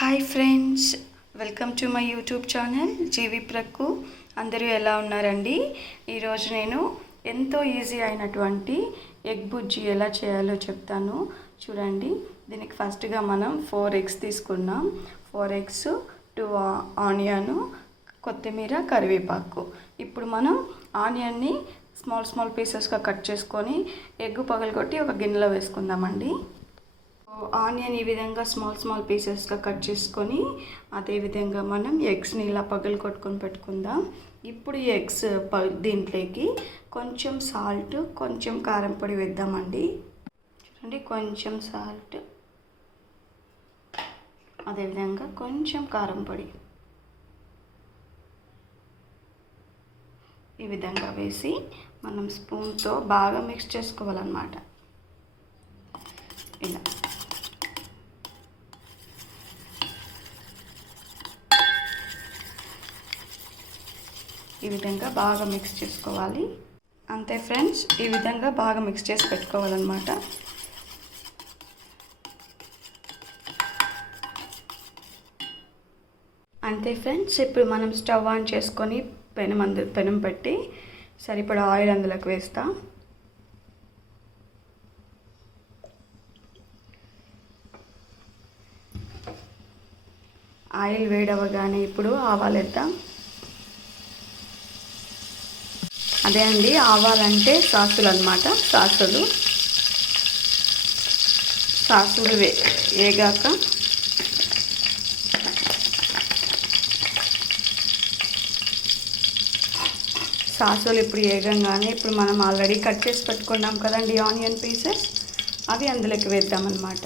Hi friends welcome to my YouTube channel జీవి ప్రక్కు అందరూ ఎలా ఉన్నారండి? ఈరోజు నేను ఎంతో ఈజీ అయినటువంటి ఎగ్ బుజ్జి ఎలా చేయాలో చెప్తాను. చూడండి దీనికి ఫస్ట్గా మనం ఫోర్ ఎగ్స్ తీసుకున్నాం ఫోర్ ఎగ్స్ టూ ఆనియను కొత్తిమీర కరివేపాకు. ఇప్పుడు మనం ఆనియన్ని స్మాల్ స్మాల్ పీసెస్గా కట్ చేసుకొని ఎగ్ పగలగొట్టి ఒక గిన్నెలో వేసుకుందామండి. ఆనియన్ ఈ విధంగా స్మాల్ స్మాల్ పీసెస్గా కట్ చేసుకొని అదేవిధంగా మనం ఎగ్స్ని ఇలా పగలు కొట్టుకొని పెట్టుకుందాం. ఇప్పుడు ఈ ఎగ్స్ ప దీంట్లోకి కొంచెం సాల్ట్ కొంచెం కారం పొడి వేద్దామండి. చూడండి కొంచెం సాల్ట్ అదేవిధంగా కొంచెం కారం పొడి. ఈ విధంగా వేసి మనం స్పూన్తో బాగా మిక్స్ చేసుకోవాలన్నమాట. ఇలా. ఈ విధంగా బాగా మిక్స్ చేసుకోవాలి. అంతే ఫ్రెండ్స్ ఈ విధంగా బాగా మిక్స్ చేసి పెట్టుకోవాలన్నమాట. అంతే ఫ్రెండ్స్ ఇప్పుడు మనం స్టవ్ ఆన్ చేసుకొని పెనం అందు పెనం పెట్టి సరిపడా ఆయిల్ అందులోకి వేస్తా. ఆయిల్ వేడవగానే ఇప్పుడు ఆవాలు వేద్దాం అదే అండి ఆవాలంటే సాసులు అనమాట సాసులు. సాసులు వే వేగాక. సాసులు ఇప్పుడు వేగంగానే ఇప్పుడు మనం ఆల్రెడీ కట్ చేసి పెట్టుకున్నాం కదండి ఆనియన్ పీసెస్ అవి అందులోకి వేద్దామన్నమాట.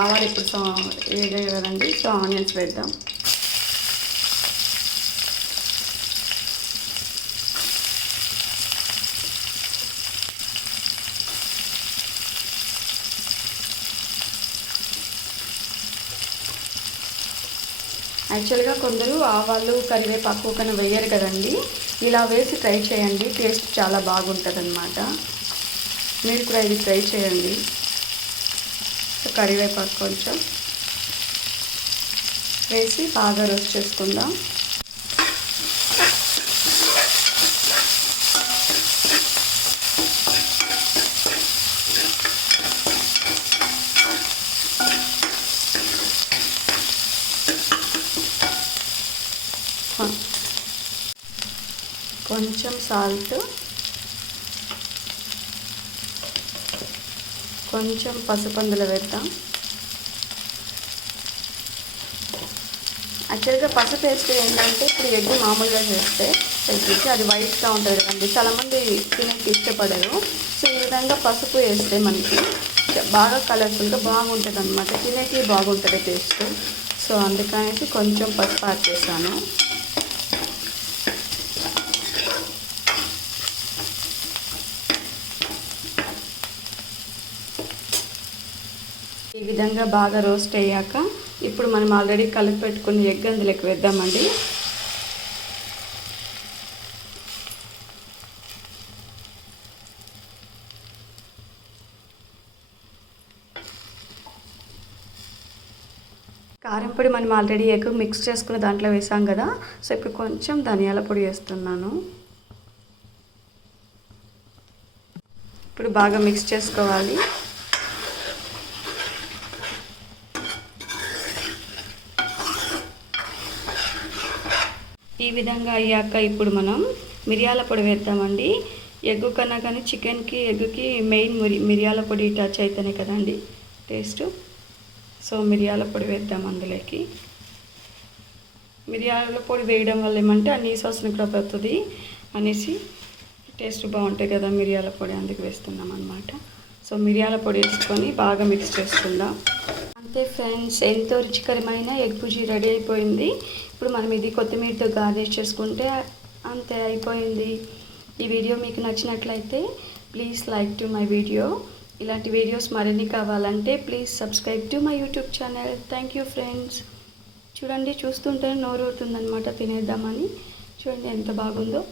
ఆవాలు ఇప్పుడు సో వేగాయి కదండి సో ఆనియన్స్ వేద్దాం. యాక్చువల్గా కొందరు ఆవాలు కరివేపాకు కన్నా వేయరు కదండి. ఇలా వేసి ట్రై చేయండి టేస్ట్ చాలా బాగుంటుంది అనమాట మీరు కూడా ఇది ట్రై చేయండి. కరివేపాకు కొంచెం వేసి బాగా రోస్ట్ చేసుకుందాం. కొంచెం సాల్ట్ కొంచెం పసుపు అందులో వేద్దాం. యాక్చువల్గా పసుపు వేస్తే ఏంటంటే ఇప్పుడు ఎగ్ మామూలుగా చేస్తే తగ్గించి అది వైట్గా ఉంటుంది కదండి. చాలామంది తినేకి ఇష్టపడరు. సో ఈ విధంగా పసుపు వేస్తే మనకి బాగా కలర్ఫుల్గా బాగుంటుంది అనమాట తినేకి బాగుంటుంది టేస్ట్ సో అందుకనేసి కొంచెం పసుపు యాడ్ చేశాను. ఈ విధంగా బాగా రోస్ట్ అయ్యాక ఇప్పుడు మనం ఆల్రెడీ కలిపి పెట్టుకుని ఎగ్ అందులోకి వేద్దామండి. కారం పొడి మనం ఆల్రెడీ ఎగ్ మిక్స్ చేసుకుని దాంట్లో వేసాం కదా సో ఇప్పుడు కొంచెం ధనియాల పొడి వేస్తున్నాను. ఇప్పుడు బాగా మిక్స్ చేసుకోవాలి. ఈ విధంగా అయ్యాక ఇప్పుడు మనం మిరియాల పొడి వేద్దామండి. ఎగ్గు కన్నా కానీ చికెన్కి ఎగ్గుకి మెయిన్ మిరి మిరియాల పొడి టచ్ అవుతానే కదండి టేస్ట్. సో మిరియాల పొడి వేద్దాం అందులోకి. మిరియాల పొడి వేయడం వల్ల ఏమంటే ఆ నీసు కూడా పోతుంది అనేసి టేస్ట్ బాగుంటాయి కదా మిరియాల పొడి అందుకు వేస్తున్నాం అనమాట సో మిరియాల పొడి వేసుకొని బాగా మిక్స్ చేసుకుందాం. అంతే ఫ్రెండ్స్ ఎంతో రుచికరమైన ఎగ్ బుజీ రెడీ అయిపోయింది. ఇప్పుడు మనం ఇది కొత్తిమీరతో గార్నిష్ చేసుకుంటే అంతే అయిపోయింది. ఈ వీడియో మీకు నచ్చినట్లయితే please like to my video. ఇలాంటి వీడియోస్ మరిన్ని కావాలంటే please subscribe to my YouTube channel. Thank you friends. చూడండి చూస్తుంటే నోరు అవుతుందనమాట తినేద్దామని. చూడండి ఎంత బాగుందో.